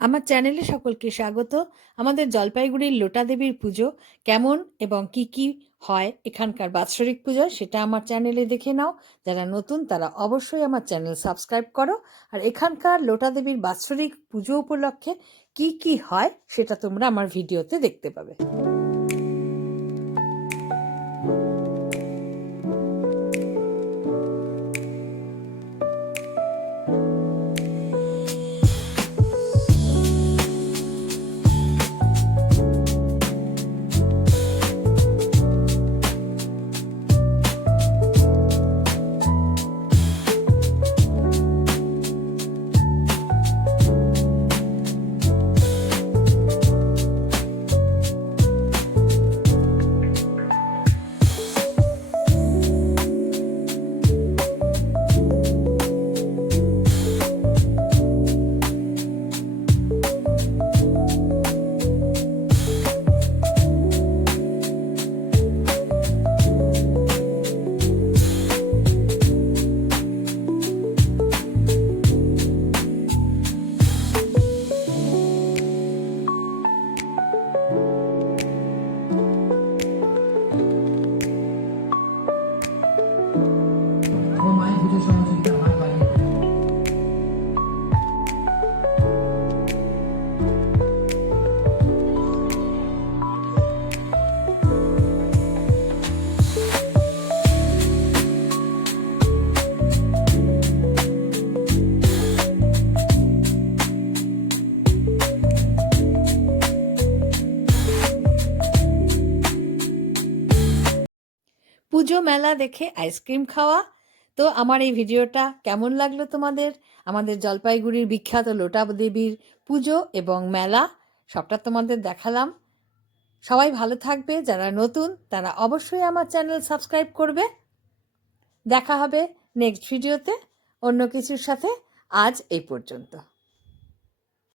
আমার চ্যানেলে সকলকে স্বাগত। আমাদের জলপাইগুড়ির লোটা দেবীর পুজো কেমন এবং কি কি হয় এখানকার বাৎসরিক পুজো সেটা আমার চ্যানেলে দেখে নাও। যারা নতুন তারা অবশ্যই আমার চ্যানেল সাবস্ক্রাইব করো। আর এখানকার লোটা দেবীর বাৎসরিক পুজো উপলক্ষে কি কি হয় সেটা তোমরা আমার ভিডিওতে দেখতে পাবে। পুজো মেলা দেখে আইসক্রিম খাওয়া। তো আমার এই ভিডিওটা কেমন লাগলো তোমাদের? আমাদের জলপাইগুড়ির বিখ্যাত লোটা দেবীর পুজো এবং মেলা সবটা তোমাদের দেখালাম। সবাই ভালো থাকবে। যারা নতুন তারা অবশ্যই আমার চ্যানেল সাবস্ক্রাইব করবে। দেখা হবে নেক্সট ভিডিওতে অন্য কিছুর সাথে। আজ এই পর্যন্ত।